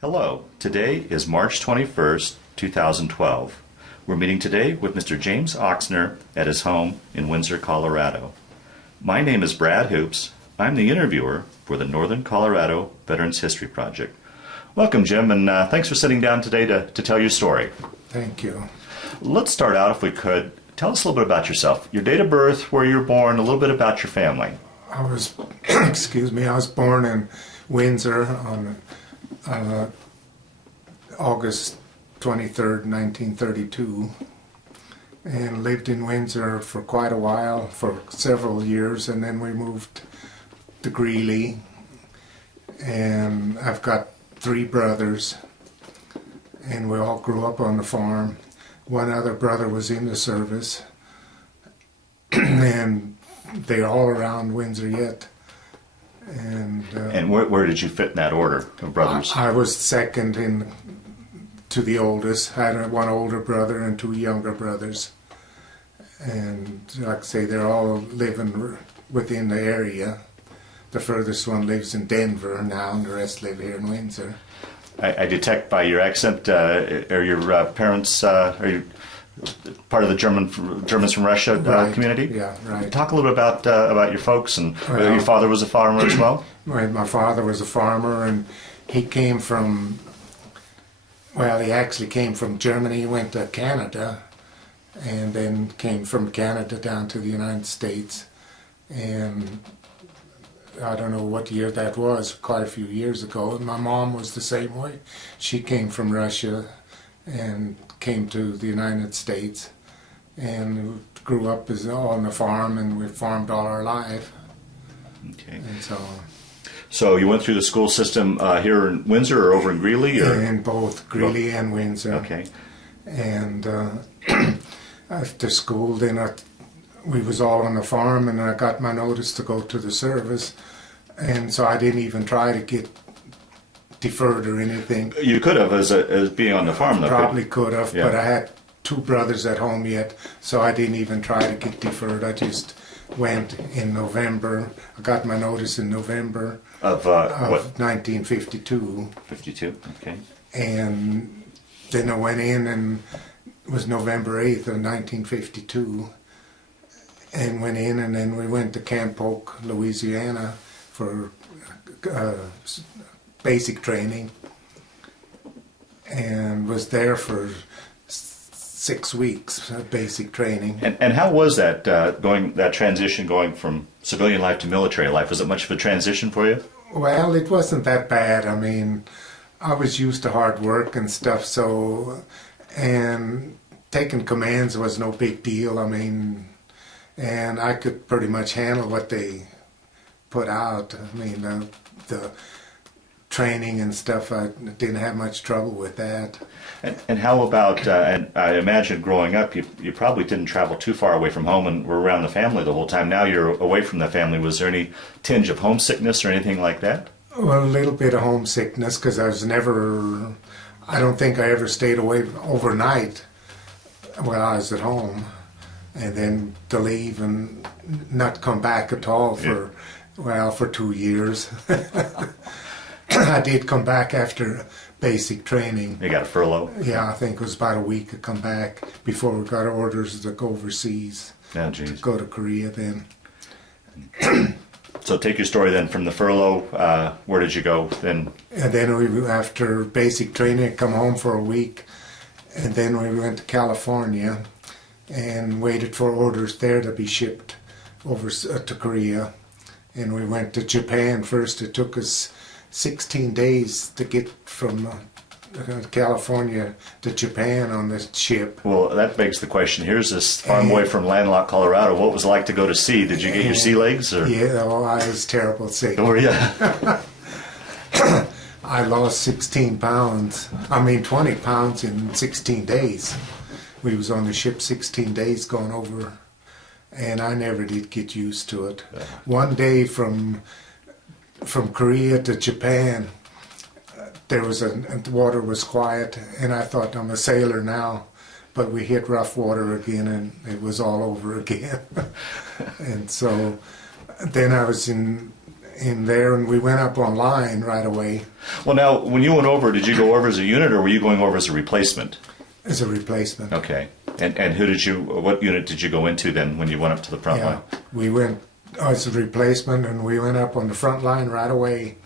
Hello, today is March 21st, 2012. We're meeting today with Mr. James Ochsner at his home in Windsor, Colorado. My name is Brad Hoops. I'm the interviewer for the Northern Colorado Veterans History Project. Welcome, Jim, and thanks for sitting down today to tell your story. Thank you. Let's start out, if we could. Tell us a little bit about yourself, your date of birth, where you were born, a little bit about your family. I was, I was born in Windsor on August 23rd, 1932, and lived in Windsor for quite a while, for several years, and then we moved to Greeley, and I've got 3 brothers, and we all grew up on the farm. One other brother was in the service, and they're all around Windsor yet. And where did you fit in that order of brothers? I was second to the oldest. I had one older brother and 2 younger brothers. And like I say, they're all living within the area. The furthest one lives in Denver now, and the rest live here in Windsor. I detect by your accent, are your parents, are you part of the Germans from Russia Right. community? Yeah, right. Talk a little bit about your folks, and your father was a farmer as well? Right, my father was a farmer, and he came from, well, he actually came from Germany. He went to Canada, and then came from Canada down to the United States. And I don't know what year that was, quite a few years ago. And my mom was the same way. She came from Russia and came to the United States, and grew up on the farm, and we farmed all our life. Okay. And So you went through the school system here in Windsor or over in Greeley? Or? in both Greeley and Windsor. Okay. And after school, then we was all on the farm, and I got my notice to go to the service, and so I didn't even try to get deferred or anything. You could have as being on the farm, though. Probably could have, Yeah. but I had 2 brothers at home yet, so I didn't even try to get deferred. I just went in November. I got my notice in November Of what? 1952. 52, okay. And then I went in, and it was November 8th of 1952, and went in, and then we went to Camp Oak, Louisiana for basic training, and was there for 6 weeks of basic training. And how was that that transition going from civilian life to military life? Was it much of a transition for you? Well, it wasn't that bad. I mean, I was used to hard work and stuff, so, and taking commands was no big deal. I mean, and I could pretty much handle what they put out. I mean, the training and stuff, I didn't have much trouble with that. And how about, and I imagine growing up, you probably didn't travel too far away from home and were around the family the whole time. Now you're away from the family. Was there any tinge of homesickness or anything like that? Well, a little bit of homesickness, because I don't think I ever stayed away overnight while I was at home. And then to leave and not come back at all for 2 years. I did come back after basic training. You got a furlough? Yeah, I think it was about a week to come back before we got orders to go overseas. Oh, geez. Go to Korea then. So take your story then from the furlough. Where did you go then? And then after basic training, come home for a week. And then we went to California and waited for orders there to be shipped over to Korea. And we went to Japan first. It took us 16 days to get from California to Japan on the ship. Well, that begs the question. Here's this farm boy from landlocked Colorado. What was it like to go to sea? Did you get your sea legs? Or? Yeah, I was terrible sick. Were you? I lost 16 pounds. 20 pounds in 16 days. We was on the ship 16 days going over, and I never did get used to it. One day from Korea to Japan, the water was quiet, and I thought, I'm a sailor now. But we hit rough water again, and it was all over again. And so then I was in in there, and we went up on line right away Well, now, when you went over, did you go over as a unit, or were you going over as a replacement? as a replacement. Okay. And what unit did you go into then when you went up to the front line? We went as a replacement, and we went up on the front line right away,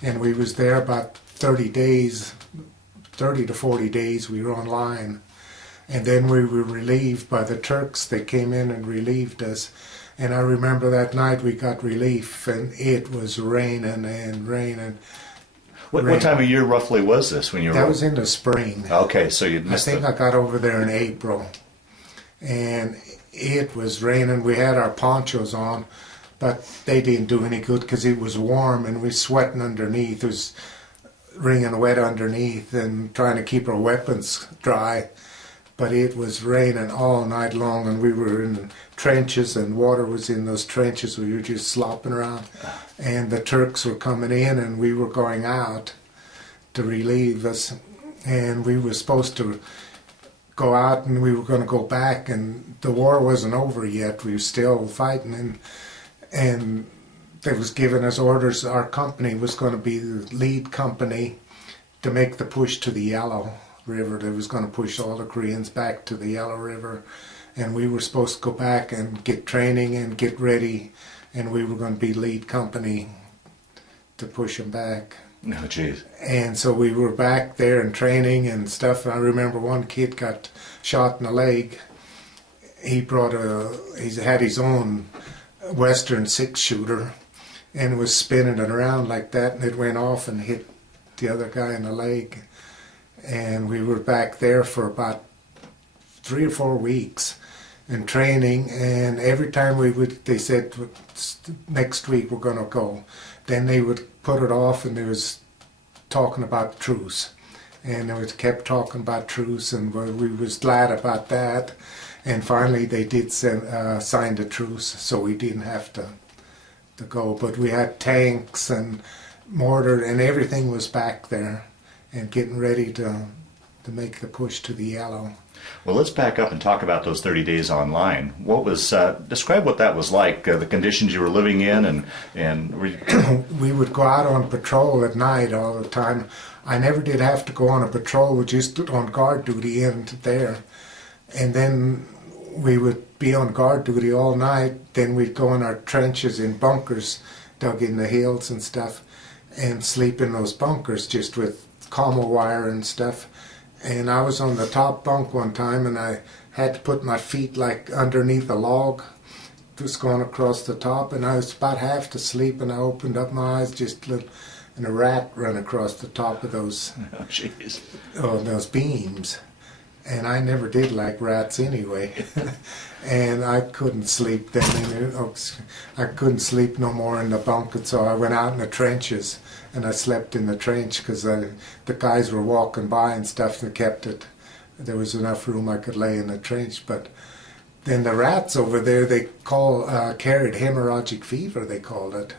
and we was there about 30 days, 30 to 40 days we were on line. And then we were relieved by the Turks. They came in and relieved us. And I remember that night we got relief, and it was raining and raining. What time of year roughly was this when you were? That was in the spring. Okay, so you missed I think I got over there in April. And it was raining. We had our ponchos on, but they didn't do any good because it was warm and we were sweating underneath. It was wringing wet underneath and trying to keep our weapons dry. But it was raining all night long, and we were in the trenches, and water was in those trenches. We were just slopping around, and the Turks were coming in, and we were going out to relieve us. And we were supposed to go out, and we were going to go back, and the war wasn't over yet. We were still fighting, and they was giving us orders. Our company was going to be the lead company to make the push to the Yellow River. They was going to push all the Koreans back to the Yellow River, and we were supposed to go back and get training and get ready, and we were going to be lead company to push them back. Oh, jeez. And so we were back there and training and stuff. And I remember one kid got shot in the leg. He had his own Western six-shooter and was spinning it around like that, and it went off and hit the other guy in the leg. And we were back there for about 3 or 4 weeks in training, and every time they said, next week we're going to go. Then they would put it off, and they was talking about truce. And they was kept talking about truce, and we was glad about that. And finally they did sign the truce, so we didn't have to go. But we had tanks and mortar, and everything was back there, and getting ready to make the push to the Yellow. Well, let's back up and talk about those 30 days online. Describe what that was like, the conditions you were living in, We would go out on patrol at night all the time. I never did have to go on a patrol, we just stood on guard duty in there. And then we would be on guard duty all night, then we'd go in our trenches in bunkers, dug in the hills and stuff, and sleep in those bunkers just with commo wire and stuff. And I was on the top bunk one time, and I had to put my feet like underneath a log just going across the top, and I was about half asleep, and I opened up my eyes, and a rat ran across the top of those those beams. And I never did like rats anyway. And I couldn't sleep then. I couldn't sleep no more in the bunk, and so I went out in the trenches, and I slept in the trench because the guys were walking by and stuff, and kept it. There was enough room I could lay in the trench. But then the rats over there, they carried hemorrhagic fever, they called it.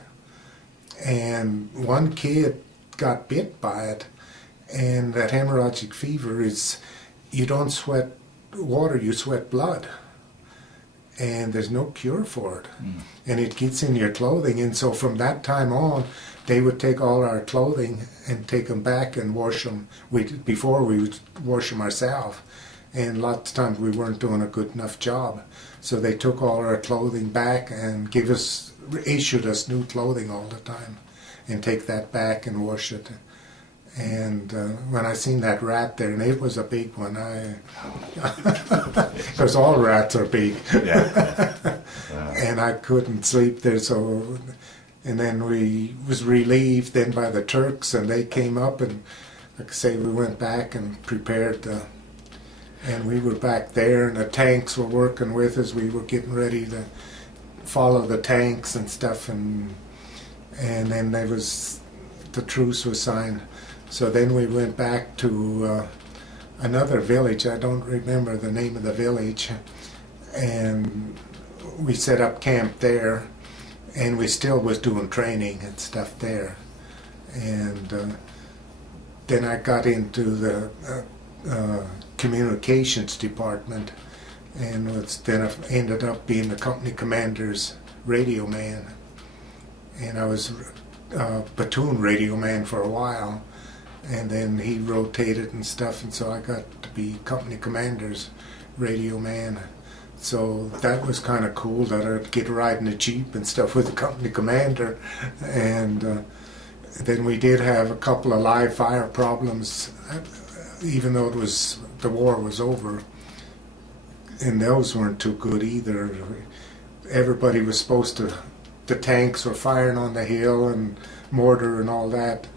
And one kid got bit by it, and that hemorrhagic fever is, you don't sweat water, you sweat blood. And there's no cure for it. And it gets in your clothing. And so from that time on, they would take all our clothing and take them back and wash them. Before we would wash them ourselves. And lots of times we weren't doing a good enough job. So they took all our clothing back and issued us new clothing all the time. And take that back and wash it. And when I seen that rat there, and it was a big one, because all rats are big. Yeah. Wow. And I couldn't sleep there, so, and then we was relieved then by the Turks, and they came up, and like I say, we went back and prepared and we were back there, and the tanks were working with us. We were getting ready to follow the tanks and stuff, and then the truce was signed. So then we went back to another village. I don't remember the name of the village. And we set up camp there. And we still was doing training and stuff there. And then I got into the communications department. And then I ended up being the company commander's radio man. and I was platoon radio man for a while, and then he rotated and stuff, and so I got to be company commander's radio man. So that was kind of cool that I'd get riding a Jeep and stuff with the company commander. And then we did have a couple of live fire problems, even though the war was over, and those weren't too good either. Everybody was supposed to, the tanks were firing on the hill and mortar and all that,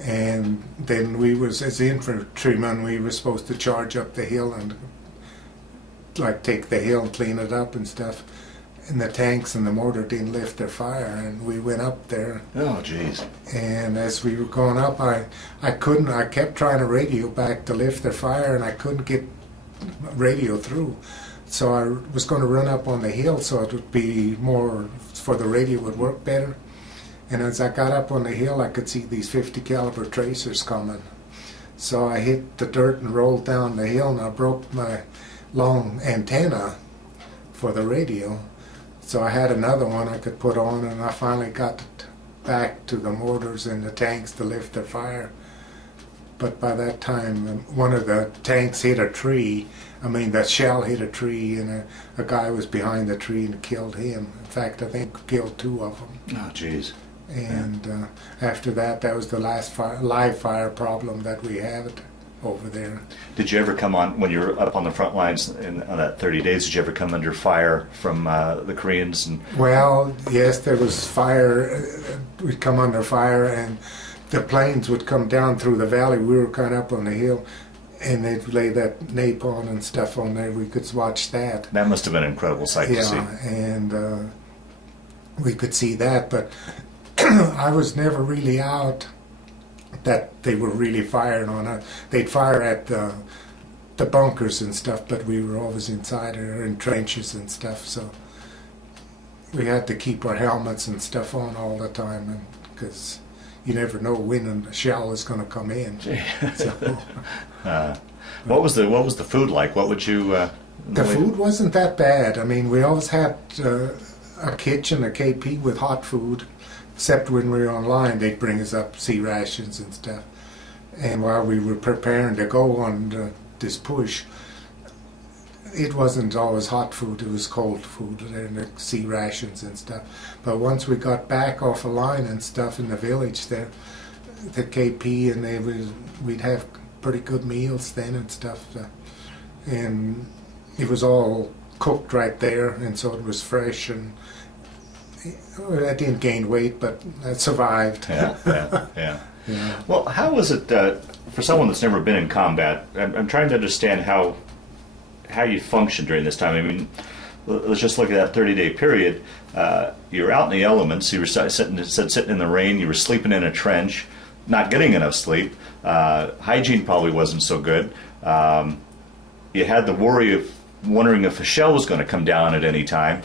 and then we was, as infantrymen, we were supposed to charge up the hill and like take the hill and clean it up and stuff, and the tanks and the mortar didn't lift their fire, and we went up there. Oh, jeez. And as we were going up, I kept trying to radio back to lift their fire, and I couldn't get radio through. So I was going to run up on the hill so it would be more, for the radio would work better. And as I got up on the hill, I could see these 50 caliber tracers coming. So I hit the dirt and rolled down the hill, and I broke my long antenna for the radio. So I had another one I could put on, and I finally got back to the mortars and the tanks to lift their fire. But by that time, one of the tanks hit a tree. I mean, the shell hit a tree, and a guy was behind the tree and killed him. In fact, I think killed 2 of them. Oh, jeez. And after that, that was the last live fire problem that we had over there. Did you ever come on, when you were up on the front lines on that 30 days, did you ever come under fire from the Koreans? Well, yes, there was fire. We'd come under fire, and the planes would come down through the valley. We were kind of up on the hill, and they'd lay that napalm and stuff on there. We could watch that. That must have been an incredible sight to see. Yeah, and we could see that, but I was never really out that they were really firing on us. They'd fire at the bunkers and stuff, but we were always inside or in trenches and stuff, so we had to keep our helmets and stuff on all the time, because you never know when a shell is going to come in. So, what was the food like? What would you? The food wasn't that bad. I mean, we always had a kitchen, a KP with hot food. Except when we were on line, they'd bring us up sea rations and stuff. And while we were preparing to go on this push, it wasn't always hot food, it was cold food, and the sea rations and stuff. But once we got back off a line and stuff in the village there, the KP, and we'd have pretty good meals then and stuff. And it was all cooked right there, and so it was fresh, and I didn't gain weight, but I survived. Yeah. Well, how was it for someone that's never been in combat? I'm trying to understand how you functioned during this time. I mean, let's just look at that 30-day period. You were out in the elements. You were sitting in the rain. You were sleeping in a trench, not getting enough sleep. Hygiene probably wasn't so good. You had the worry of wondering if a shell was going to come down at any time.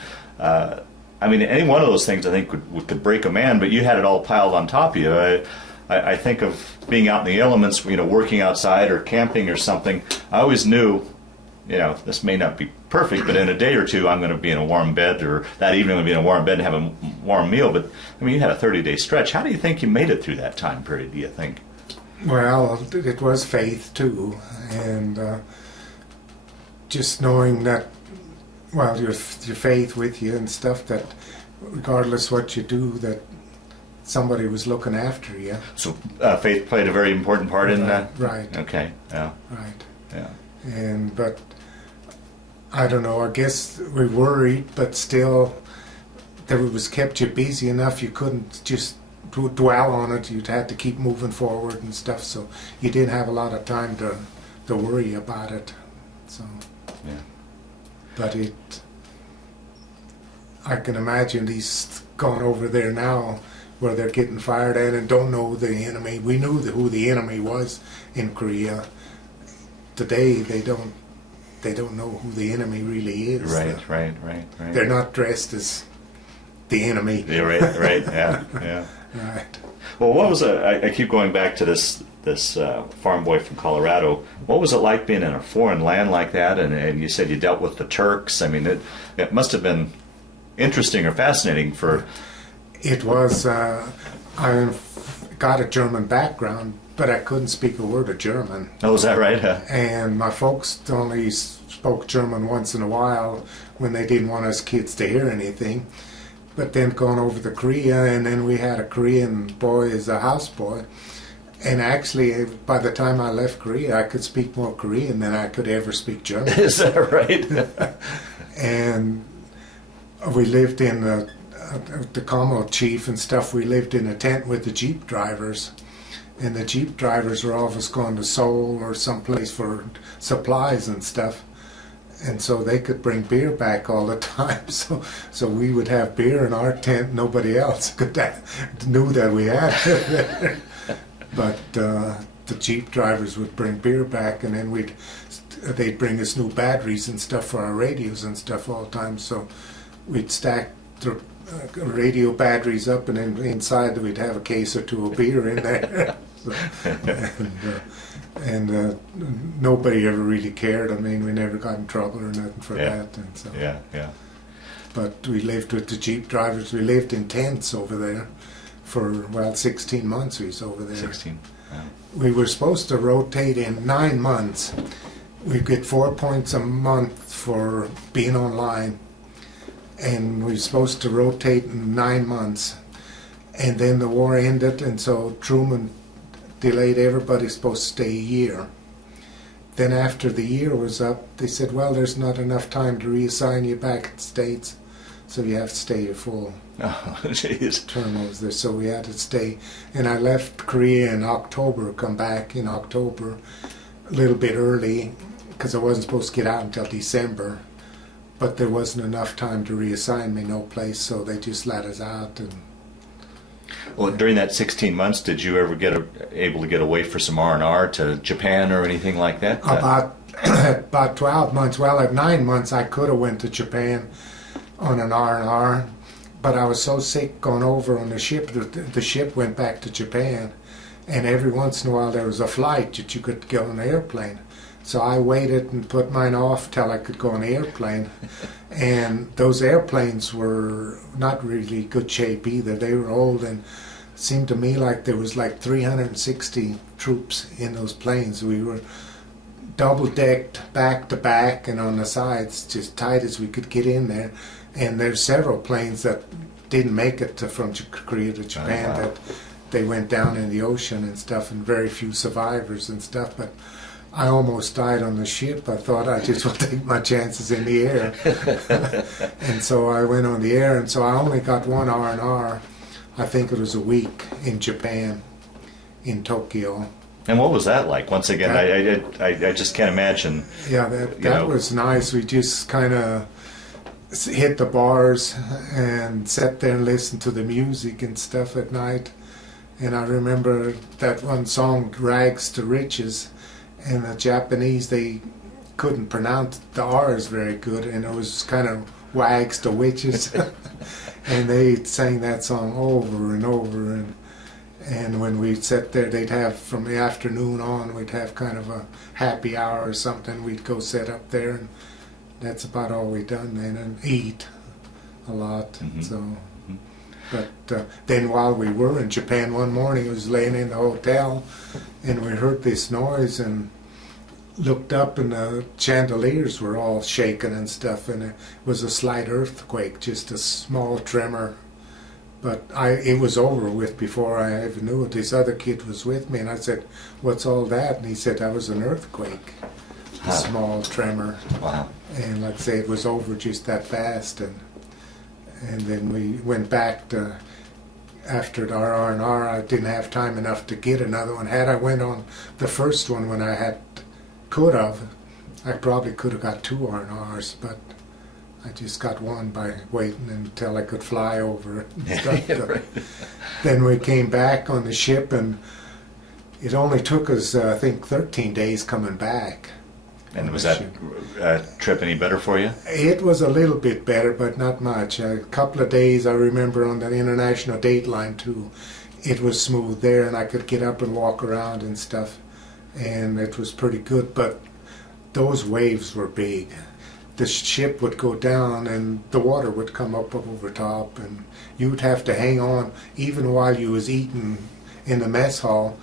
I mean, any one of those things I think could break a man, but you had it all piled on top of you. I think of being out in the elements, working outside or camping or something. I always knew, this may not be perfect, but in a day or two I'm going to be in a warm bed, or that evening I'm going to be in a warm bed and have a warm meal. But, I mean, you had a 30-day stretch. How do you think you made it through that time period, do you think? Well, it was faith, too, and just knowing that, well, your faith with you and stuff, that regardless what you do, that somebody was looking after you. So faith played a very important part in that? Right. Okay, yeah. Right. Yeah. But I don't know, I guess we worried, but still, that it was kept you busy enough, you couldn't just dwell on it, you'd had to keep moving forward and stuff, so you didn't have a lot of time to worry about it. So. Yeah. But I can imagine these going over there now where they're getting fired at and don't know the enemy. We knew who the enemy was in Korea. Today they don't know who the enemy really is. Right. They're not dressed as the enemy. Yeah, right, yeah. Right. Well, what was I keep going back to this farm boy from Colorado. What was it like being in a foreign land like that? And you said you dealt with the Turks. I mean, it must have been interesting or fascinating for. It was, I got a German background, but I couldn't speak a word of German. Oh, is that right? And my folks only spoke German once in a while when they didn't want us kids to hear anything. But then going over to Korea, and then we had a Korean boy as a houseboy. And actually, by the time I left Korea, I could speak more Korean than I could ever speak German. Is that right? And we lived in the Como chief and stuff. We lived in a tent with the Jeep drivers. And the Jeep drivers were always going to Seoul or someplace for supplies and stuff. And so they could bring beer back all the time. So we would have beer in our tent. Nobody else knew that we had it there. But the Jeep drivers would bring beer back, and then they'd bring us new batteries and stuff for our radios and stuff all the time. So we'd stack the radio batteries up, and then inside we'd have a case or two of beer in there. And nobody ever really cared. I mean, we never got in trouble or nothing for that. And so. Yeah. But we lived with the Jeep drivers. We lived in tents over there for, 16 months we was over there. 16. Wow. We were supposed to rotate in 9 months. We get 4 points a month for being online. And we were supposed to rotate in 9 months. And then the war ended, and so Truman delayed everybody supposed to stay a year. Then after the year was up, they said, well, there's not enough time to reassign you back to the States, so you have to stay your full term over there. So we had to stay. And I left Korea in October, come back in October, a little bit early, because I wasn't supposed to get out until December. But there wasn't enough time to reassign me no place, so they just let us out. And well, during that 16 months, did you ever able to get away for some R&R to Japan or anything like that? About 12 months. Well, at 9 months, I could have went to Japan on an R&R, but I was so sick going over on the ship that the ship went back to Japan, and every once in a while there was a flight that you could get on an airplane. So I waited and put mine off till I could go on the airplane. And those airplanes were not really good shape either. They were old, and it seemed to me like there was like 360 troops in those planes. We were double-decked back to back and on the sides, just tight as we could get in there. And there's several planes that didn't make it from Korea to Japan. That they went down in the ocean and stuff, and very few survivors and stuff. But I almost died on the ship. I thought I just would take my chances in the air. And so I went on the air, and so I only got one R&R. I think it was a week in Japan, in Tokyo. And what was that like? Once again, I just can't imagine. Yeah, that was nice. We just kind of hit the bars and sat there and listened to the music and stuff at night. And I remember that one song, Rags to Riches. And the Japanese, they couldn't pronounce the R's very good, and it was kind of Wags to Witches. And they sang that song over and over, and when we'd sit there, they'd have, from the afternoon on, we'd have kind of a happy hour or something. We'd go sit up there, and that's about all we'd done then, and eat a lot. Mm-hmm. So, but then while we were in Japan, one morning, I was laying in the hotel, and we heard this noise and looked up, and the chandeliers were all shaking and stuff, and it was a slight earthquake, just a small tremor. But it was over with before I even knew it. This other kid was with me, and I said, "What's all that?" And he said, "That was an earthquake, a small tremor." Wow. And like I say, it was over just that fast, and then we went back to, after our R&R, I didn't have time enough to get another one. Had I went on the first one when I probably could have got 2 R&Rs, but I just got one by waiting until I could fly over it and stuff. Yeah, right. Then we came back on the ship, and it only took us, I think, 13 days coming back. And was that trip any better for you? It was a little bit better, but not much. A couple of days, I remember, on the international date line too. It was smooth there, and I could get up and walk around and stuff, and it was pretty good. But those waves were big. the ship would go down and the water would come up over top, and you would have to hang on even while you was eating in the mess hall.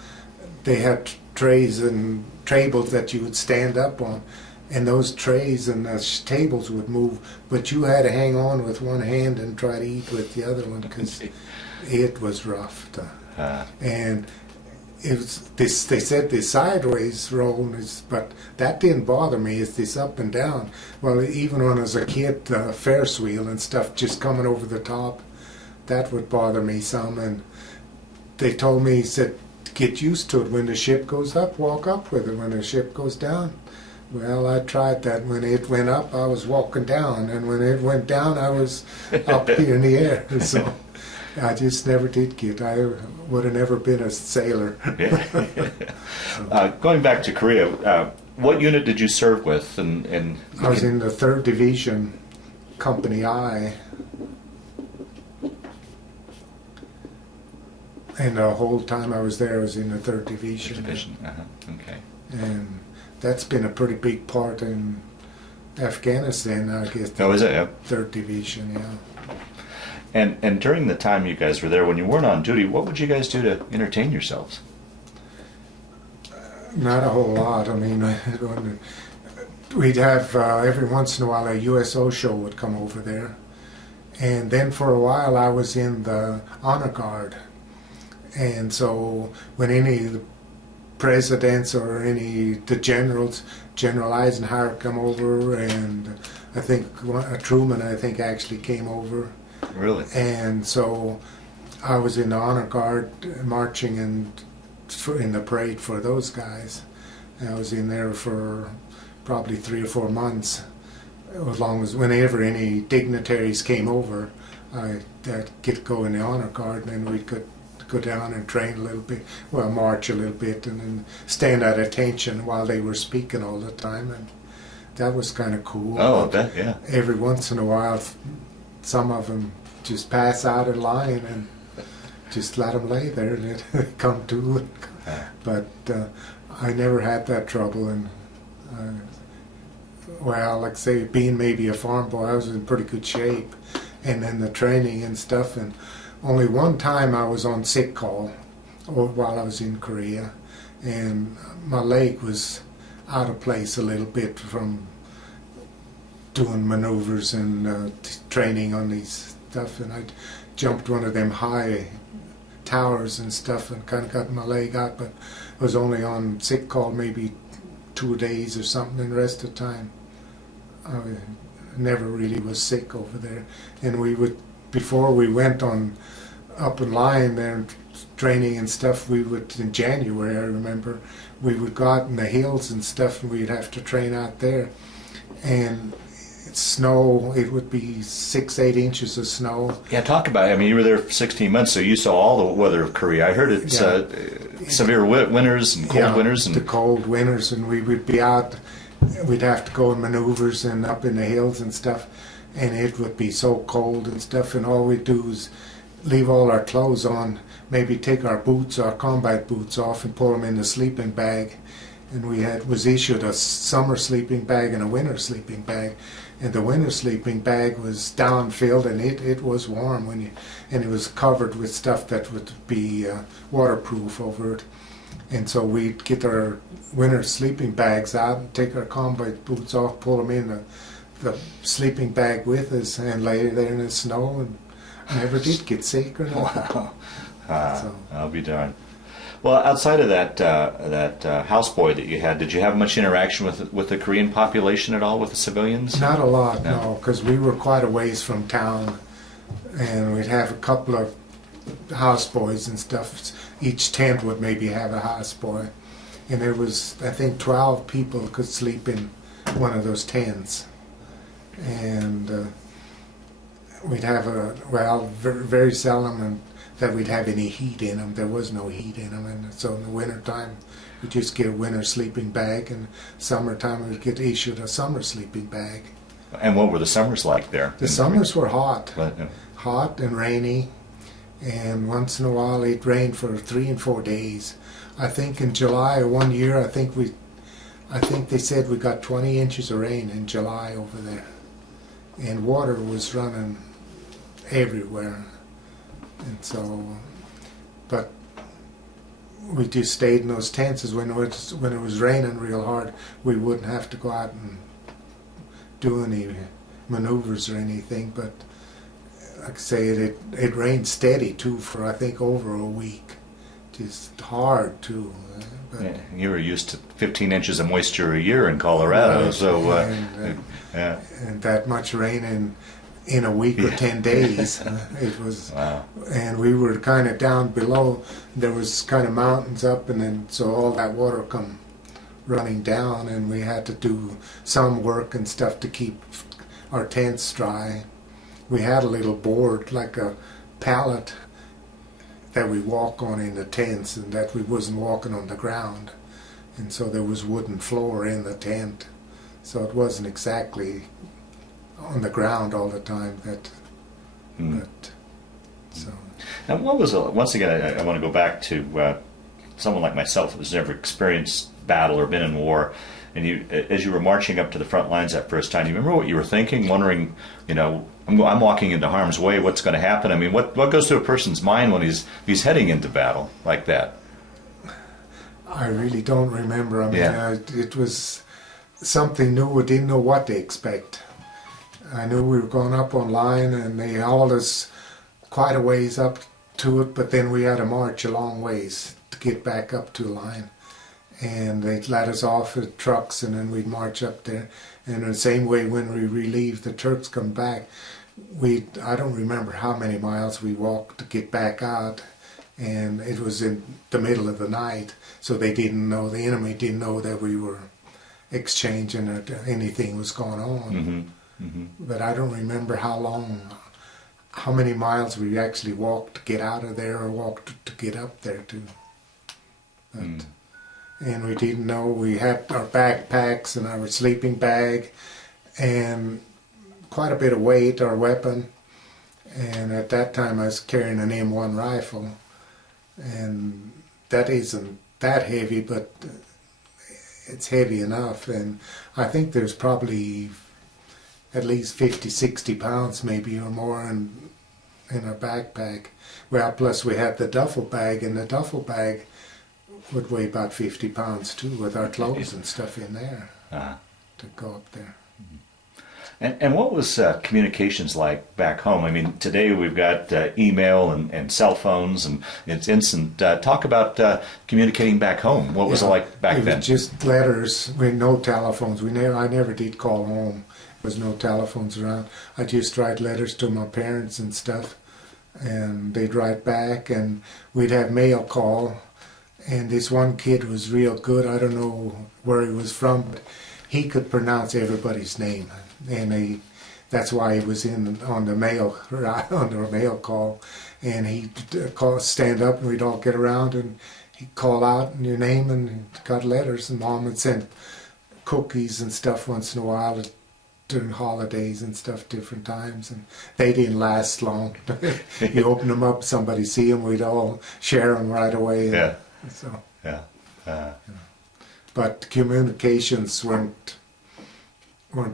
They had trays and tables that you would stand up on, and those trays and the tables would move, but you had to hang on with one hand and try to eat with the other one, because it was rough. And it was this. They said this sideways roll, but that didn't bother me. It's this up and down. Well, even when I was a kid, the Ferris wheel and stuff just coming over the top, that would bother me some. And they told me, said, get used to it. When the ship goes up, walk up with it. When the ship goes down, well, I tried that. When it went up, I was walking down, and when it went down, I was up here in the air. So I just never did get. I would have never been a sailor. Going back to Korea, what unit did you serve with? And I was in the 3rd Division, Company I. And the whole time I was there, I was in the 3rd Division. Okay. And that's been a pretty big part in Afghanistan, I guess. Oh, is it? Yeah. 3rd Division, yeah. And during the time you guys were there, when you weren't on duty, what would you guys do to entertain yourselves? Not a whole lot. I mean, we'd have every once in a while a USO show would come over there. And then for a while I was in the honor guard. And so when any of the presidents or the generals, General Eisenhower come over, and I think Truman, I think, actually came over. Really? And so I was in the honor guard marching in the parade for those guys. And I was in there for probably 3 or 4 months. As long as whenever any dignitaries came over, I'd get go in the honor guard, and then we could go down and train a little bit, well, march a little bit, and then stand at attention while they were speaking all the time, and that was kind of cool. Oh, I bet, yeah. Every once in a while, some of them just pass out of line, and just let them lay there, and it come to. But I never had that trouble, and well, like I say, being maybe a farm boy, I was in pretty good shape, and then the training and stuff, and only one time I was on sick call while I was in Korea, and my leg was out of place a little bit from doing maneuvers and training on these stuff, and I jumped one of them high towers and stuff and kind of got my leg out, but I was only on sick call maybe 2 days or something, and the rest of the time I never really was sick over there. And we would, before we went on up in line there training and stuff, we would, in January I remember, we would go out in the hills and stuff, and we'd have to train out there, and snow, it would be 6-8 inches of snow. Yeah, talk about it. I mean, you were there for 16 months, so you saw all the weather of Korea. I heard it's severe winters and cold winters. And the cold winters, and we would be out, we'd have to go in maneuvers and up in the hills and stuff, and it would be so cold and stuff, and all we'd do is leave all our clothes on, maybe take our boots, our combat boots off, and pull them in the sleeping bag. And we was issued a summer sleeping bag and a winter sleeping bag, and the winter sleeping bag was down-filled, and it was warm and it was covered with stuff that would be waterproof over it. And so we'd get our winter sleeping bags out and take our combat boots off, pull them in the sleeping bag with us, and lay there in the snow, and never did get sick or nothing. Wow. So. I'll be darned. Well, outside of that houseboy that you had, did you have much interaction with the Korean population at all, with the civilians? Not a lot, no, because we were quite a ways from town, and we'd have a couple of houseboys and stuff. Each tent would maybe have a houseboy, and there was, I think, 12 people could sleep in one of those tents, and we'd have very seldom that we'd have any heat in them. There was no heat in them, and so in the wintertime we'd just get a winter sleeping bag, and summertime we'd get issued a summer sleeping bag. And what were the summers like there? The summers were hot. Hot and rainy, and once in a while it rained for 3 and 4 days. I think in July one year, I think we I think they said we got 20 inches of rain in July over there. And water was running everywhere. And so, but we just stayed in those tents. When it was raining real hard, we wouldn't have to go out and do any maneuvers or anything. But like I say, it rained steady too for I think over a week. Just hard too. But Yeah, you were used to 15 inches of moisture a year in Colorado, right, so and that much rain in a week or 10 days. It was, wow. and we were kind of down below. There was kind of mountains up, and then so all that water come running down, and we had to do some work and stuff to keep our tents dry. We had a little board, like a pallet, that we walk on in the tents, and that we wasn't walking on the ground. And so there was wooden floor in the tent, so it wasn't exactly on the ground all the time. But so. And what was once again? I want to go back to someone like myself who's never experienced battle or been in war. And you, as you were marching up to the front lines that first time, you remember what you were thinking, wondering, I'm walking into harm's way. What's going to happen? I mean, what goes through a person's mind when he's heading into battle like that? I really don't remember. I mean, it was something new. We didn't know what to expect. I knew we were going up on line, and they hauled us quite a ways up to it, but then we had to march a long ways to get back up to line. And they'd let us off at trucks, and then we'd march up there. And the same way when we relieved, the Turks come back. I don't remember how many miles we walked to get back out, and it was in the middle of the night, so they didn't know, the enemy didn't know that we were exchanging or anything was going on. Mm-hmm. Mm-hmm. But I don't remember how many miles we actually walked to get out of there or walked to get up there too. But, and we didn't know, we had our backpacks and our sleeping bag and quite a bit of weight, our weapon. And at that time I was carrying an M1 rifle, and that isn't that heavy, but it's heavy enough. And I think there's probably at least 50, 60 pounds maybe or more in our backpack. Well, plus we had the duffel bag, and the duffel bag would weigh about 50 pounds too, with our clothes and stuff in there to go up there. And what was communications like back home? I mean, today we've got email and cell phones, and it's instant. Talk about communicating back home. What was it like back then? It was just letters. We had no telephones. I never did call home. There was no telephones around. I just write letters to my parents and stuff, and they'd write back, and we'd have mail call. And this one kid was real good. I don't know where he was from, but he could pronounce everybody's name, and that's why he was on the mail call. And he'd stand up, and we'd all get around, and he'd call out your name, and got letters. And Mom would send cookies and stuff once in a while during holidays and stuff, different times, and they didn't last long. You open them up, somebody see them, we'd all share them right away. Yeah. So, but communications weren't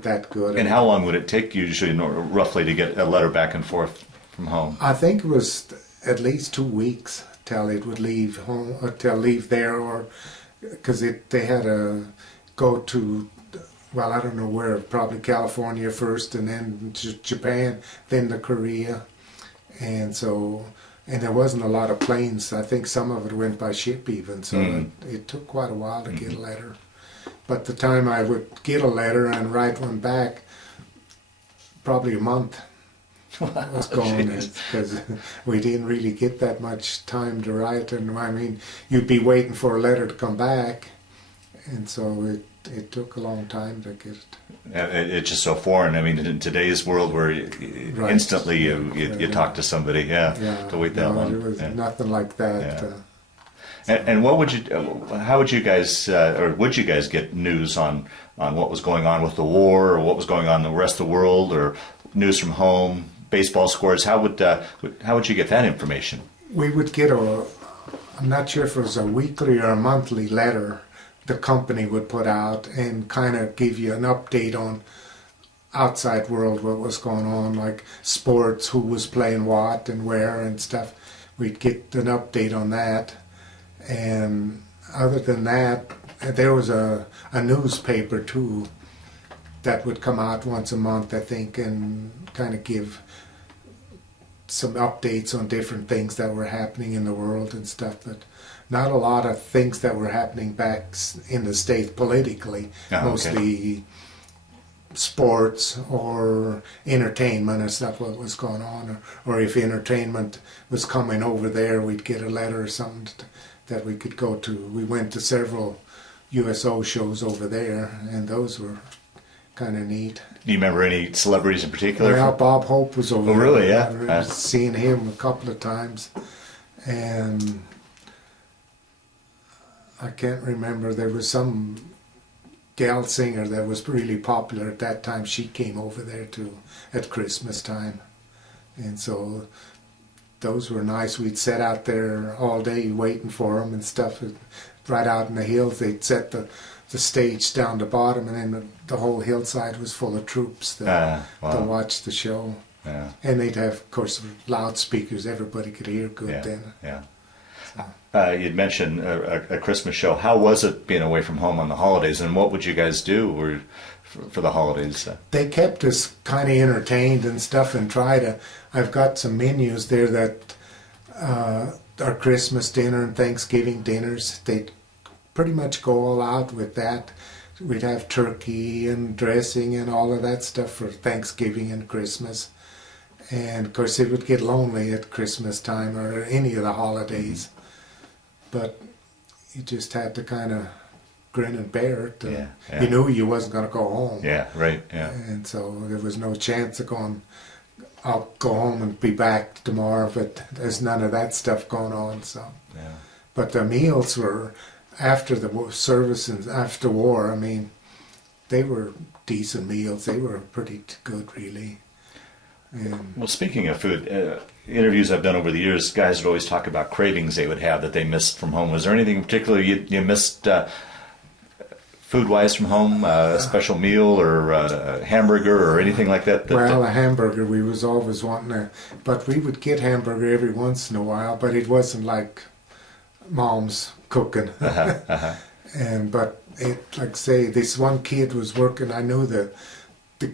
that good. And how long would it take you usually, roughly, to get a letter back and forth from home? I think it was at least 2 weeks till it would leave home, or till leave there, or because they had to go to, well, I don't know where, probably California first, and then to Japan, then to Korea, and there wasn't a lot of planes. I think some of it went by ship even, so it took quite a while to get a letter. But the time I would get a letter and write one back, probably a month was gone, because we didn't really get that much time to write. And I mean, you'd be waiting for a letter to come back, and so it took a long time to get it. It's just so foreign. I mean, in today's world, where instantly you talk to somebody, to wait that long. There was nothing like that. And how would you guys, or would you guys get news on what was going on with the war, or what was going on in the rest of the world, or news from home, baseball scores? How would you get that information? We would get I'm not sure if it was a weekly or a monthly letter the company would put out and kind of give you an update on outside world, what was going on, like sports, who was playing what and where and stuff. We'd get an update on that. And other than that, there was a newspaper too that would come out once a month, I think, and kind of give some updates on different things that were happening in the world and stuff, but not a lot of things that were happening back in the States politically. Mostly sports or entertainment and stuff, what was going on, or if entertainment was coming over there, we'd get a letter or something that we could go to. We went to several USO shows over there, and those were kind of neat. Do you remember any celebrities in particular? Well, Bob Hope was over there. Oh, really? Yeah. I remember seeing him a couple of times, and I can't remember. There was some gal singer that was really popular at that time. She came over there too at Christmas time, and so those were nice. We'd sit out there all day waiting for them and stuff. Right out in the hills, they'd set the stage down the bottom, and then the whole hillside was full of troops to watch the show. Yeah. And they'd have, of course, loudspeakers. Everybody could hear good then. Yeah. You'd mentioned a Christmas show. How was it being away from home on the holidays, and what would you guys do for the holidays? They kept us kind of entertained and stuff, and I've got some menus there that our Christmas dinner and Thanksgiving dinners, they'd pretty much go all out with that. We'd have turkey and dressing and all of that stuff for Thanksgiving and Christmas. And of course it would get lonely at Christmas time or any of the holidays. But you just had to kind of grin and bear it. You knew you wasn't going to go home. Yeah, right, yeah. And so there was no chance of going, I'll go home and be back tomorrow, but there's none of that stuff going on. So, but the meals were, after the service and after war, I mean, they were decent meals. They were pretty good, really. And well, speaking of food, interviews I've done over the years, guys would always talk about cravings they would have that they missed from home. Was there anything in particular you missed food-wise from home, a special meal or a hamburger or anything like that? Well, a hamburger we was always wanting to, but we would get hamburger every once in a while, but it wasn't like Mom's cooking. And but it, like say, this one kid was working. I knew the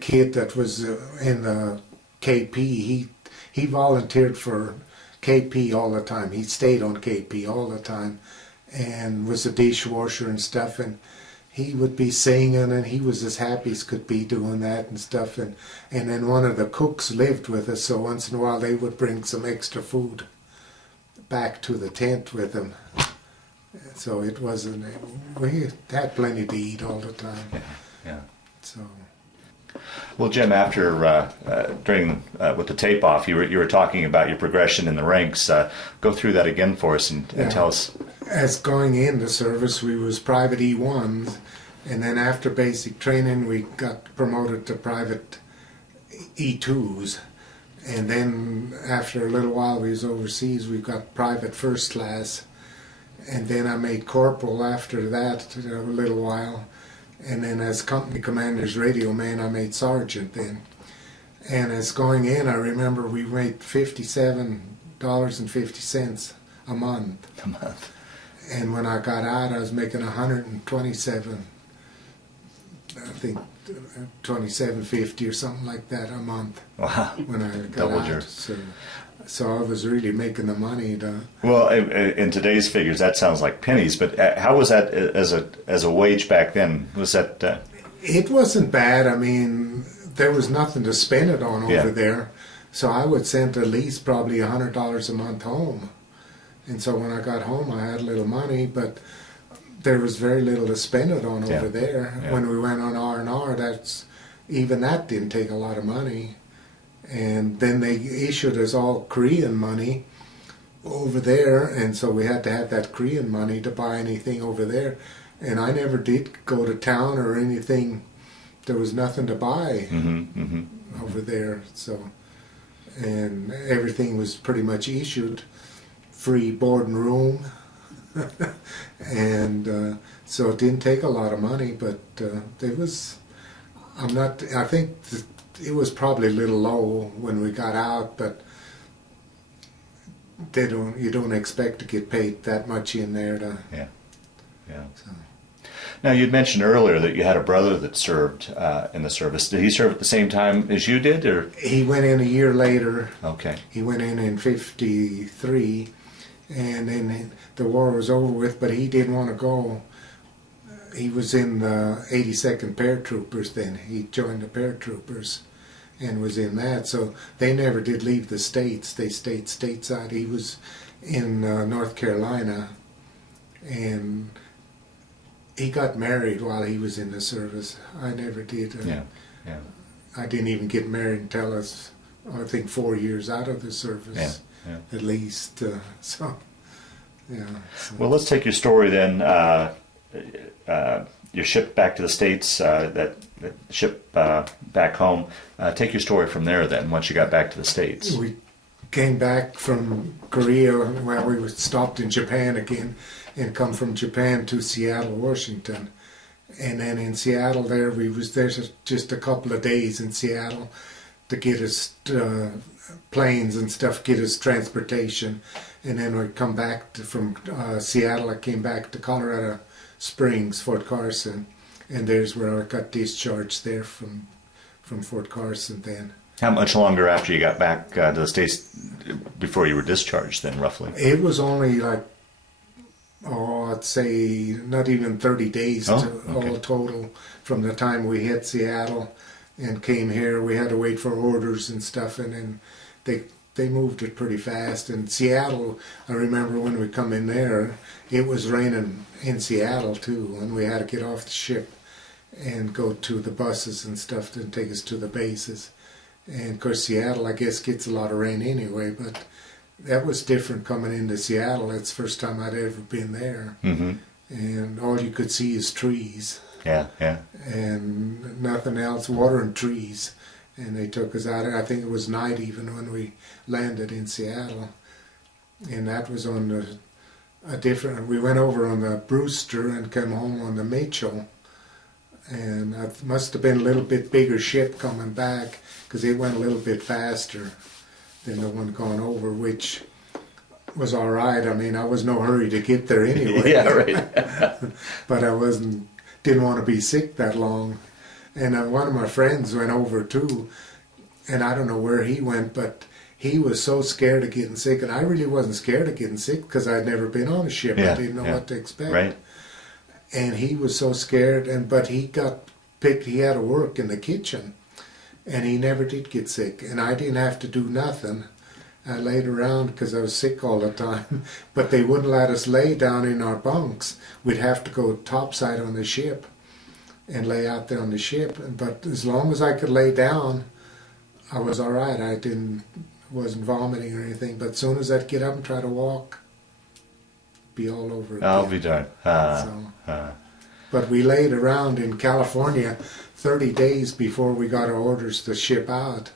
kid that was in the KP. He volunteered for KP all the time. He stayed on KP all the time, and was a dishwasher and stuff. And he would be singing, and he was as happy as could be doing that and stuff. And then one of the cooks lived with us, so once in a while they would bring some extra food back to the tent with them. So it wasn't, we had plenty to eat all the time. Yeah. So. Well, Jim, after during with the tape off, you were talking about your progression in the ranks. Go through that again for us and tell us. As going into service, we was private E1s, and then after basic training, we got promoted to private E2s, and then after a little while, we was overseas. We got private first class, and then I made corporal after that a little while. And then as company commander's radio man, I made sergeant then. And as going in, I remember we made $57.50 a month. A month. And when I got out, I was making 127, I think $27.50 or something like that a month. Wow. When I got Doubled out. your... So I was really making the money. Well, in today's figures, that sounds like pennies. But how was that as a wage back then? Was that? It wasn't bad. I mean, there was nothing to spend it on over there, so I would send at least probably $100 a month home. And so when I got home, I had a little money, but there was very little to spend it on over there. Yeah. When we went on R&R, even that didn't take a lot of money. And then they issued us all Korean money over there, and so we had to have that Korean money to buy anything over there. And I never did go to town or anything. There was nothing to buy over there. So, and everything was pretty much issued. Free board and room. And so it didn't take a lot of money, but it was, I think it was probably a little low when we got out, but you don't expect to get paid that much in there to. Yeah, yeah. So. Now, you'd mentioned earlier that you had a brother that served in the service. Did he serve at the same time as you did, or? He went in a year later. Okay. He went in '53, and then the war was over with, but he didn't want to go. He was in the 82nd Paratroopers then. He joined the Paratroopers and was in that. So they never did leave the States. They stayed stateside. He was in North Carolina, and he got married while he was in the service. I never did. Yeah, yeah. I didn't even get married until I think 4 years out of the service, Yeah. at least. So, yeah. So. Well, let's take your story then. Your ship back to the States, that ship back home. Take your story from there then, once you got back to the States. We came back from Korea. Well, we were stopped in Japan again, and come from Japan to Seattle, Washington. And then in Seattle there, we was there just a couple of days in Seattle to get us planes and stuff, get us transportation. And then we come back from Seattle. I came back to Colorado Springs, Fort Carson, and there's where I got discharged there from Fort Carson then. How much longer after you got back to the States before you were discharged then, roughly? It was only like, I'd say not even 30 days all total from the time we hit Seattle and came here. We had to wait for orders and stuff, and then they moved it pretty fast. In Seattle, I remember when we come in there, it was raining in Seattle too, and we had to get off the ship and go to the buses and stuff to take us to the bases. And of course Seattle, I guess, gets a lot of rain anyway, but that was different coming into Seattle. It's the first time I'd ever been there. Mm-hmm. And all you could see is trees. Yeah, yeah. And nothing else, water and trees. And they took us out. I think it was night even when we landed in Seattle. And that was on we went over on the Brewster and came home on the Mitchell. And it must have been a little bit bigger ship coming back, because it went a little bit faster than the one going over, which was all right. I mean, I was no hurry to get there anyway. Yeah, right. But I didn't want to be sick that long. And one of my friends went over too, and I don't know where he went, but he was so scared of getting sick, and I really wasn't scared of getting sick because I'd never been on a ship. Yeah, I didn't know what to expect. Right. And he was so scared, but he got picked. He had to work in the kitchen, and he never did get sick. And I didn't have to do nothing. I laid around because I was sick all the time, but they wouldn't let us lay down in our bunks. We'd have to go topside on the ship and lay out there on the ship. But as long as I could lay down, I was all right. I wasn't vomiting or anything. But as soon as I'd get up and try to walk, be all over again. I'll be darned. But we laid around in California 30 days before we got our orders to ship out.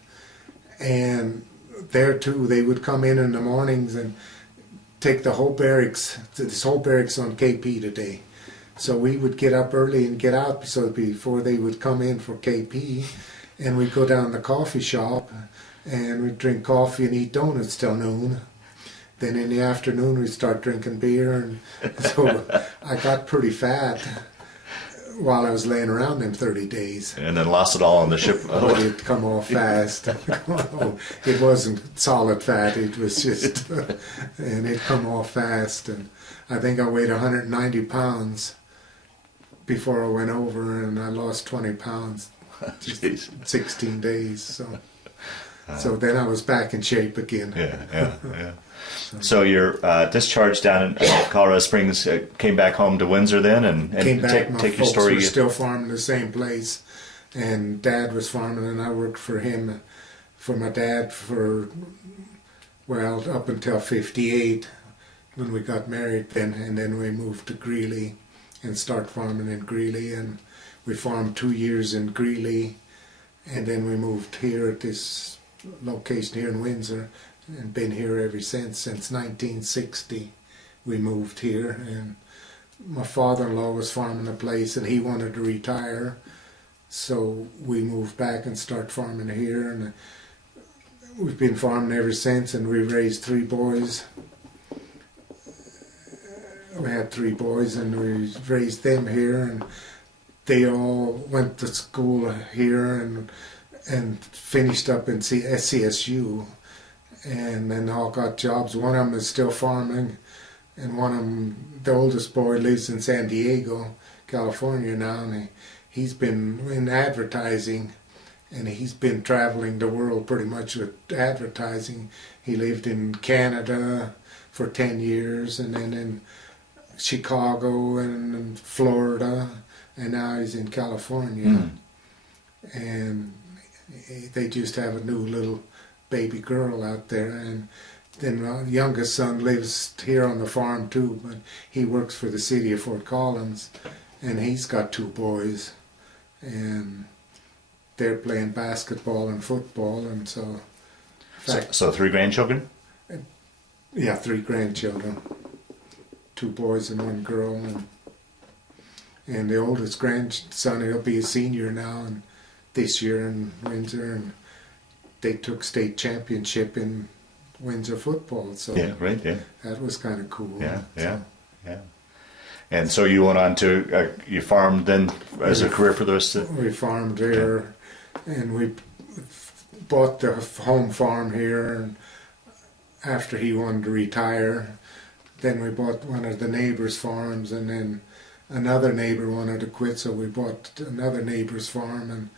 And there too, they would come in the mornings and take the whole barracks, this whole barracks on KP today. So we would get up early and get out so before they would come in for KP, and we'd go down to the coffee shop and we'd drink coffee and eat donuts till noon. Then in the afternoon we'd start drinking beer, and so I got pretty fat while I was laying around them 30 days. And then lost it all on the ship. But it'd come off fast. It wasn't solid fat, it was just, and it'd come off fast. And I think I weighed 190 pounds before I went over, and I lost 20 pounds in 16 days. So then I was back in shape again. Yeah. So you're discharged down in Colorado Springs, came back home to Windsor then, and came back. My take your folks story. were still farming the same place, and Dad was farming, and I worked for him, for my dad up until '58 when we got married then, and then we moved to Greeley and start farming in Greeley, and we farmed 2 years in Greeley, and then we moved here at this location here in Windsor, and been here ever since 1960, we moved here, and my father-in-law was farming a place and he wanted to retire, so we moved back and started farming here, and we've been farming ever since, and we raised 3 boys. We had 3 boys and we raised them here, and they all went to school here and finished up in SCSU, and then all got jobs. One of them is still farming, and one of them, the oldest boy, lives in San Diego, California now, and he's been in advertising, and he's been traveling the world pretty much with advertising. He lived in Canada for 10 years, and then in Chicago and in Florida, and now he's in California. And they just have a new little baby girl out there, and then my youngest son lives here on the farm too, but he works for the city of Fort Collins, and he's got 2 boys, and they're playing basketball and football, and so... So 3 grandchildren? Yeah, 3 grandchildren. 2 boys and 1 girl, and the oldest grandson, he'll be a senior now, and this year in Windsor, and they took state championship in Windsor football, so yeah, right, yeah, that was kind of cool. Yeah, so. yeah. And so you went on to you farmed then as a career for the rest of We farmed here, and we bought the home farm here, and after he wanted to retire, then we bought one of the neighbors' farms, and then another neighbor wanted to quit, so we bought another neighbor's farm,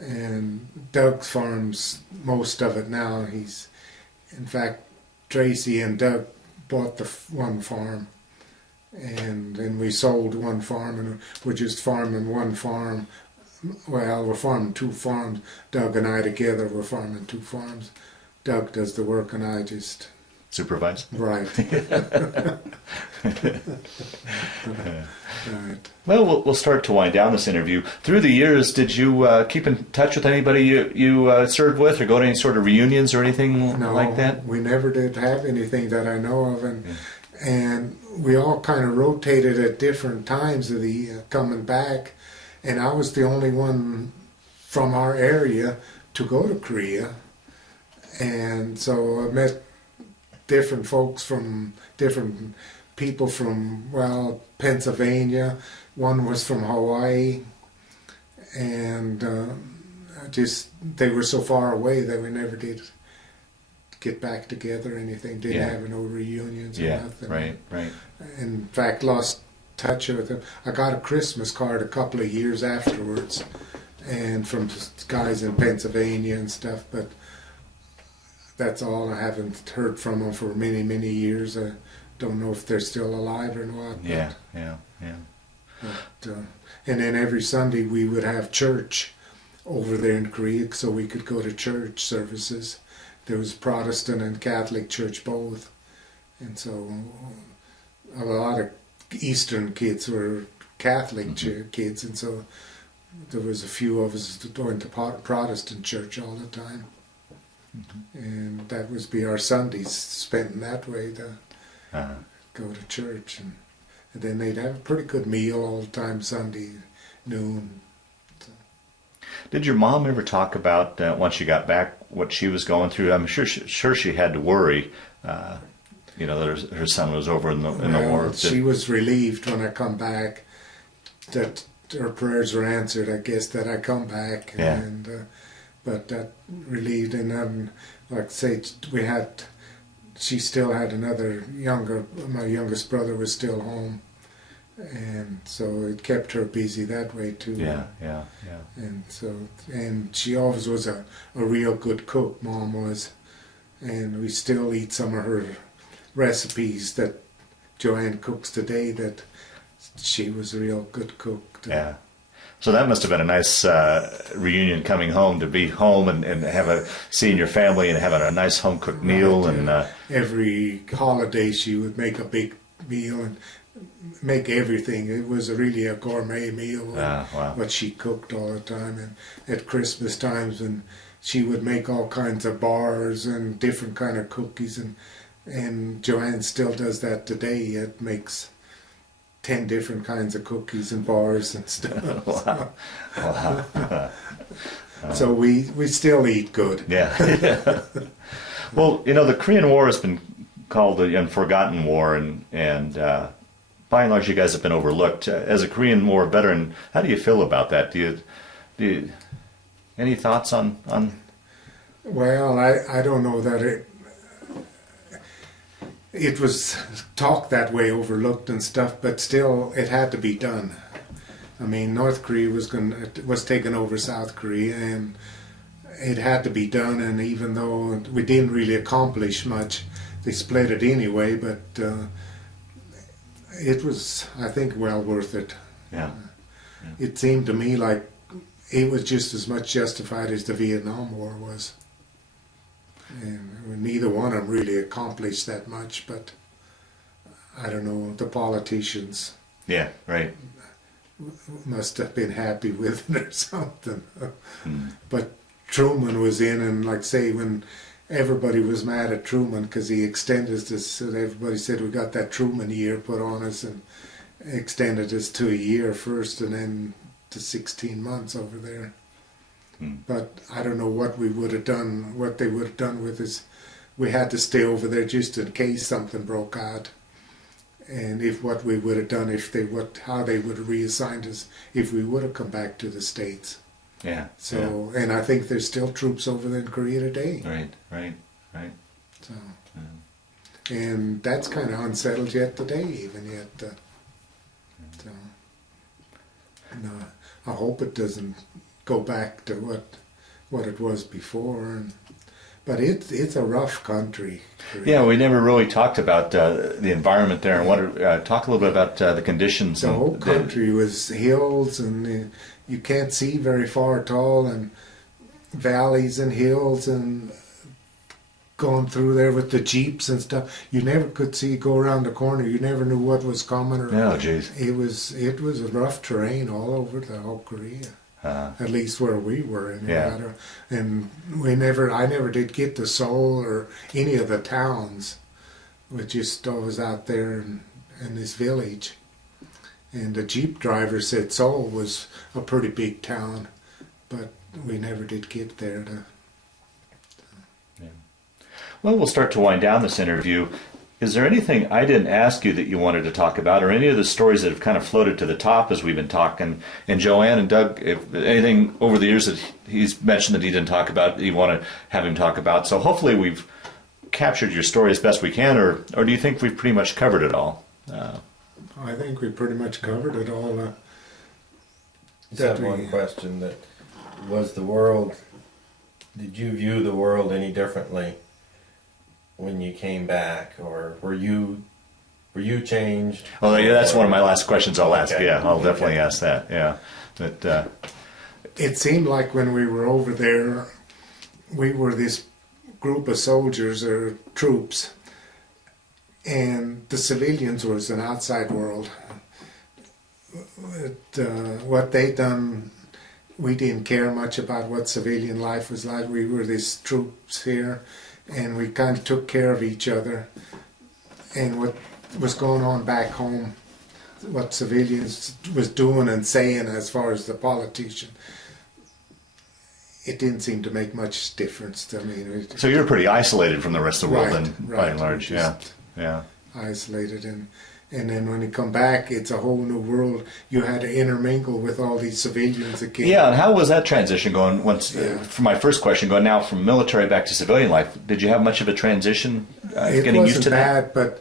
and Doug's farms most of it now. In fact, Tracy and Doug bought the one farm, and then we sold one farm, and we're just farming one farm. Well, we're farming 2 farms. Doug and I together, we're farming 2 farms. Doug does the work, and I just... supervise? Right. Right. Well, we'll start to wind down this interview. Through the years, did you keep in touch with anybody you served with, or go to any sort of reunions or anything like that? We never did have anything that I know of, and we all kind of rotated at different times of the coming back, and I was the only one from our area to go to Korea, and so I met different folks from different people from, well, Pennsylvania. One was from Hawaii, and they were so far away that we never did get back together or anything. Didn't have no reunions or nothing. Right. In fact, lost touch with them. I got a Christmas card a couple of years afterwards, and from guys in Pennsylvania and stuff, but that's all. I haven't heard from them for many, many years. I don't know if they're still alive or not. Yeah. But, and then every Sunday we would have church over there in Korea, so we could go to church services. There was Protestant and Catholic church both, and so a lot of Eastern kids were Catholic kids, and so there was a few of us going to Protestant church all the time. And that would be our Sundays spent in that way, to go to church, and then they'd have a pretty good meal all the time Sunday noon. So. Did your mom ever talk about once you got back what she was going through? I'm sure she had to worry, that her son was over in the war. She was relieved when I come back that her prayers were answered. I guess that I come back, but that relieved, and then, like I say, she still had my youngest brother was still home, and so it kept her busy that way too. Yeah. And she always was a real good cook, Mom was, and we still eat some of her recipes that JoAnn cooks today, that she was a real good cook. Yeah. So that must have been a nice reunion, coming home, to be home and seeing your family and having a nice home cooked meal. Right, and every holiday she would make a big meal and make everything. It was really a gourmet meal. Wow. What she cooked all the time, and at Christmas times, and she would make all kinds of bars and different kind of cookies, and And JoAnn still does that today. It makes 10 different kinds of cookies and bars and stuff. Wow. Wow. So we still eat good. Yeah. Well, you know, the Korean War has been called the unforgotten war, and by and large, you guys have been overlooked. As a Korean War veteran, how do you feel about that? Do you any thoughts on? Well, I don't know that it was talked that way, overlooked and stuff, but still it had to be done. I mean, North Korea was taking over South Korea, and it had to be done. And even though we didn't really accomplish much, they split it anyway. But it was, I think, well worth it. Yeah. It seemed to me like it was just as much justified as the Vietnam War was. And neither one of them really accomplished that much, but I don't know, the politicians Yeah. Right. must have been happy with it or something. But Truman was in, and like say, when everybody was mad at Truman because he extended this, and everybody said we got that Truman year put on us, and extended us to a year first and then to 16 months over there. But I don't know what we would have done, what they would have done with us. We had to stay over there just in case something broke out. And if what we would have done, how they would have reassigned us if we would have come back to the States. Yeah. So, and I think there's still troops over there in Korea today. Right. So, and that's kind of unsettled yet today, even yet. So, no, I hope it doesn't go back to what it was before. But it's a rough country. Yeah, we never really talked about the environment there, and what. Talk a little bit about the conditions. The whole country was hills, and you can't see very far at all, and valleys and hills, and going through there with the jeeps and stuff. You never could go around the corner. You never knew what was coming. Oh, jeez. It was a rough terrain all over the whole Korea. At least where we were in Nevada. And I never did get to Seoul or any of the towns. We just always out there in this village. And the Jeep driver said Seoul was a pretty big town, but we never did get there. Well, we'll start to wind down this interview. Is there anything I didn't ask you that you wanted to talk about, or any of the stories that have kind of floated to the top as we've been talking? And JoAnn and Doug, if anything over the years that he's mentioned that he didn't talk about, that you want to have him talk about. So hopefully we've captured your story as best we can, or do you think we've pretty much covered it all? I think we pretty much covered it all. Just have one question. Did you view the world any differently when you came back, or were you changed? Well, yeah, that's one of my last questions I'll ask. Okay. Yeah, I'll definitely ask that. Yeah, but it seemed like when we were over there, we were this group of soldiers or troops, and the civilians was an outside world. What they done, we didn't care much about what civilian life was like. We were these troops here, and we kind of took care of each other. And what was going on back home, what civilians was doing and saying as far as the politician, it didn't seem to make much difference to me. So you're pretty isolated from the rest of the world, Right, then, right. by and large. Yeah. Isolated, and then when you come back, it's a whole new world. You had to intermingle with all these civilians again. Yeah, and how was that transition going? Once, Yeah. for my first question, going now from military back to civilian life, did you have much of a transition? It Getting wasn't used to that? bad, but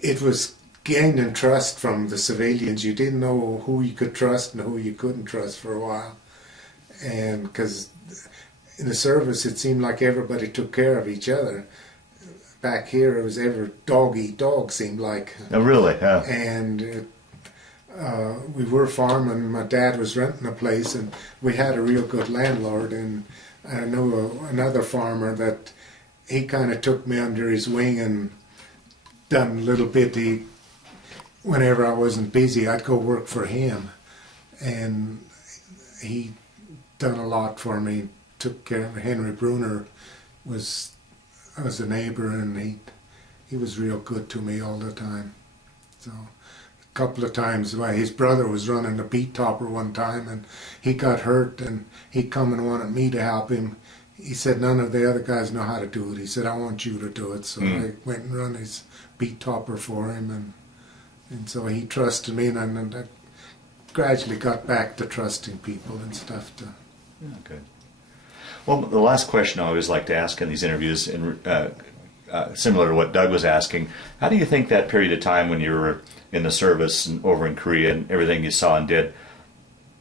it was gaining trust from the civilians. You didn't know who you could trust and who you couldn't trust for a while, and because in the service it seemed like everybody took care of each other. Back here it was ever dog eat dog, seemed like. Oh, really? Yeah. And we were farming. My dad was renting a place, and we had a real good landlord. And I know another farmer that he kind of took me under his wing and done a little bit. Whenever I wasn't busy, I'd go work for him, and he done a lot for me. Took care of me. Henry Bruner was a neighbor, and he was real good to me all the time. So a couple of times, well, his brother was running a beet topper one time, and he got hurt, and he come and wanted me to help him. He said, none of the other guys know how to do it. He said, I want you to do it. So I went and run his beet topper for him, and so he trusted me, and I gradually got back to trusting people and stuff. Yeah, good. Well, the last question I always like to ask in these interviews, similar to what Doug was asking, how do you think that period of time when you were in the service and over in Korea and everything you saw and did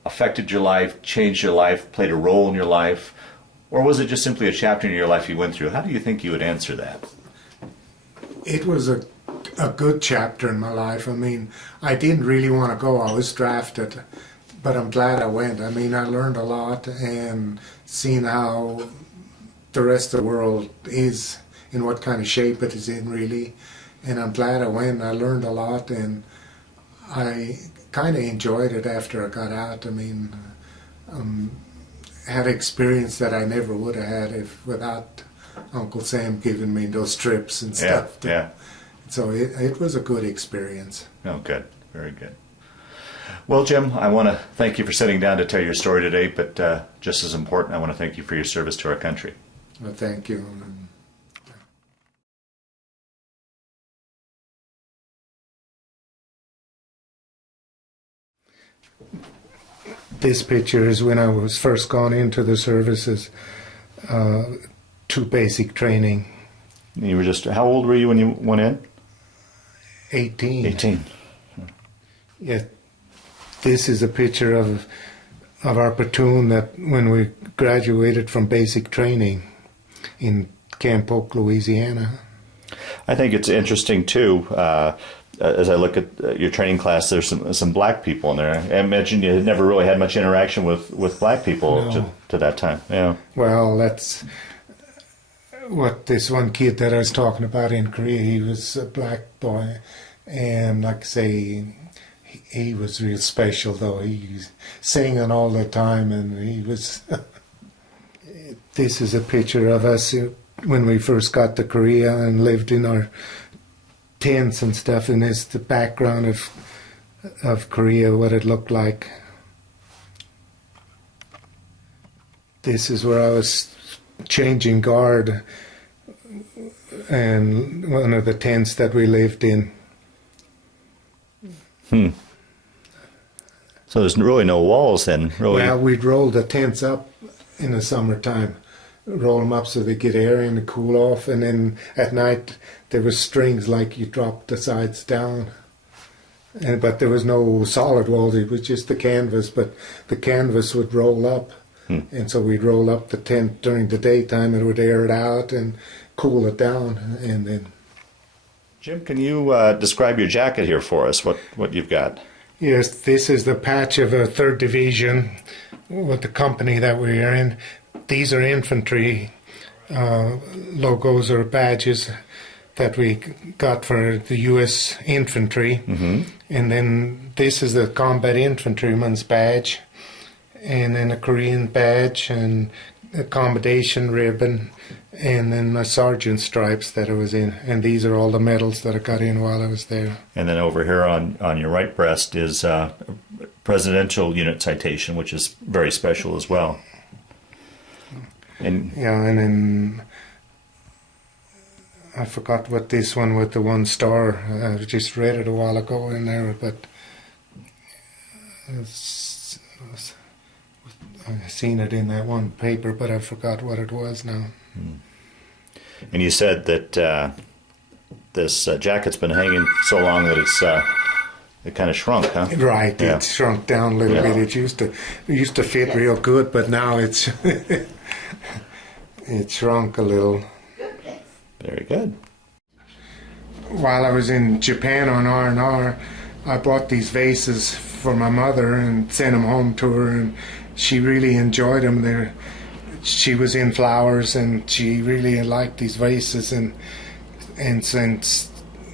affected your life, changed your life, played a role in your life, or was it just simply a chapter in your life you went through? How do you think you would answer that? It was a good chapter in my life. I mean, I didn't really want to go. I was drafted, but I'm glad I went. I mean, I learned a lot, and seeing how the rest of the world is, in what kind of shape it is in, really. And I'm glad I went. I learned a lot, and I kind of enjoyed it after I got out. I mean, had experience that I never would have had if without Uncle Sam giving me those trips and stuff. Yeah. So it was a good experience. Oh, good. Very good. Well, Jim, I want to thank you for sitting down to tell your story today, but just as important, I want to thank you for your service to our country. Well, thank you. This picture is when I was first gone into the services to basic training. You were just, how old were you when you went in? 18. 18. Yeah. This is a picture of our platoon that when we graduated from basic training in Camp Oak, Louisiana. I think it's interesting too. As I look at your training class, there's some black people in there. I imagine you had never really had much interaction with black people No. to that time. Yeah. Well, that's what this one kid that I was talking about in Korea, he was a black boy, and like I say, he was real special though. He was singing all the time, and he was. This is a picture of us when we first got to Korea and lived in our tents and stuff, and it's the background of Korea, what it looked like. This is where I was changing guard, and one of the tents that we lived in. So there's really no walls then, really. Well, we'd roll the tents up in the summertime, roll them up so they get air in and cool off, and then at night there was strings like you drop the sides down. But there was no solid walls, it was just the canvas, but the canvas would roll up. And so we'd roll up the tent during the daytime, and it would air it out and cool it down, and then... Jim, can you describe your jacket here for us, what you've got? Yes, this is the patch of a 3rd Division with the company that we are in. These are infantry logos or badges that we got for the U.S. infantry. And then this is the combat infantryman's badge, and then a Korean badge and a commendation ribbon, and then my sergeant stripes that I was in. And these are all the medals that I got in while I was there. And then over here on your right breast is Presidential Unit Citation, which is very special as well. And yeah, and then I forgot what this one with the 1 star, I just read it a while ago in there, but I've seen it in that one paper, but I forgot what it was now. And you said that this jacket's been hanging so long that it kind of shrunk, huh? Right, Yeah. it shrunk down a little bit. It used to fit real good, but now it's it shrunk a little. Very good. While I was in Japan on R&R, I bought these vases for my mother and sent them home to her, and she really enjoyed them. She was in flowers, and she really liked these vases, and since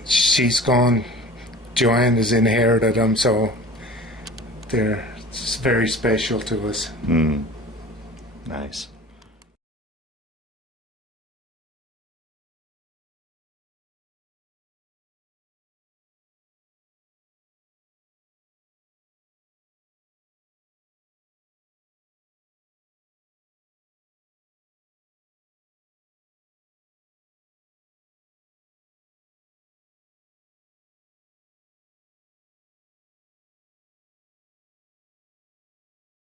she's gone, JoAnn has inherited them, so they're very special to us. Nice.